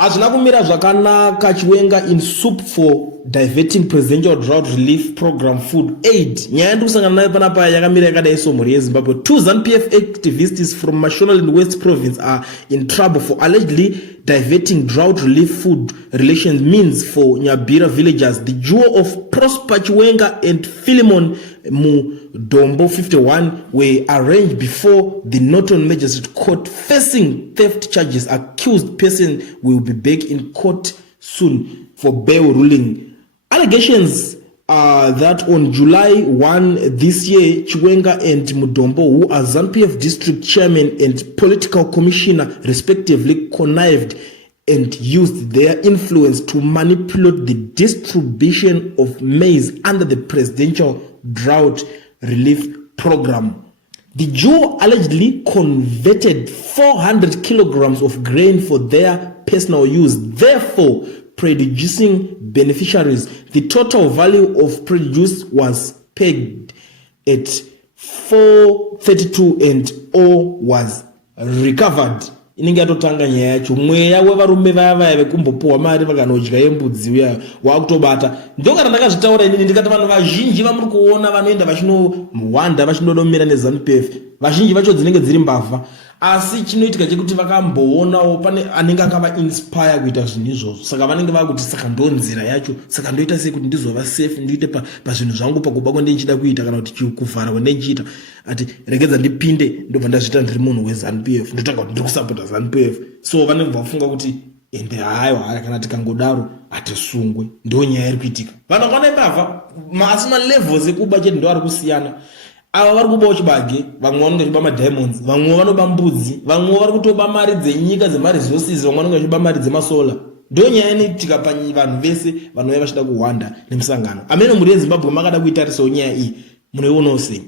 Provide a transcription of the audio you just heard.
Hazvina kumira zvakanaka Chiwenga in soup for diverting presidential drought relief program food aid. Nyaya ndikusangana nayo panapa yakamira yakadai somhuri yeZimbabwe. 2 ZANU-PF activists from Mashonaland West Province are in trouble for allegedly diverting drought relief food relations means for Nyabira villagers. The duo of Prosper Chiwenga and Philemon Mudombo 51 were arraigned before the Norton Magistrate Court facing theft charges. Accused person will be back in court soon for bail ruling. Allegations are that on July 1 this year, Chiwenga and Mudombo, who are ZANU-PF district chairman and political commissioner respectively, connived and used their influence to manipulate the distribution of maize under the presidential drought relief program. The duo allegedly converted 400 kilograms of grain for their personal use, therefore prejudicing beneficiaries. The total value of produce was pegged at 432 and all was recovered. Inenge yatotanga nyaya yacho mweya wevarume vaya vaya vekumbopuwa mari vakanodya yembudzi uya wakutobata. Ndokana ndakazvitaura inini ndikati vanhu vazhinji vamuri kuona vanoenda vachinohwanda vachinodomira neZANU-PF vazhinji vacho dzinenge dziri mbavha, asi chinoitika chekuti vakamboonawo pane anenge akava inspire kuita zvinhu izvozvo, saka vanenge vakuti saka ndonzira yacho, saka ndoita sei kuti ndizova safe ndiite pazvinhu zvangu pakuba kwandichida kuita kana kuti kuvhara kwandichita ati regedza ndipinde ndobva ndazviita ndiri munhu weZANU-PF ndotanga kuti ndiri kusapota ZANU-PF. So vanenge vafunga kuti ende haya kana tikangodaro hatisungwe, ndo nyaya iri kuitika. Vanhu vakana mbavha asi malevels ekuba chete ndo ari kusiyana. Ava vari kubawo chibage, vamwe vanonge vachiba madiamonds, vamwe vanoba mbudzi, vamwe vari kutoba mari dzenyika dzemaresources, vamwe vanonge vachiba mari dzemasola. Ndo nyaya inoitika vanhu vese vanouya vachida kuhwanda nemusangano. Amene muri yeZimbabwe makada kuitarisawo nyaya iyi munoionawo sei?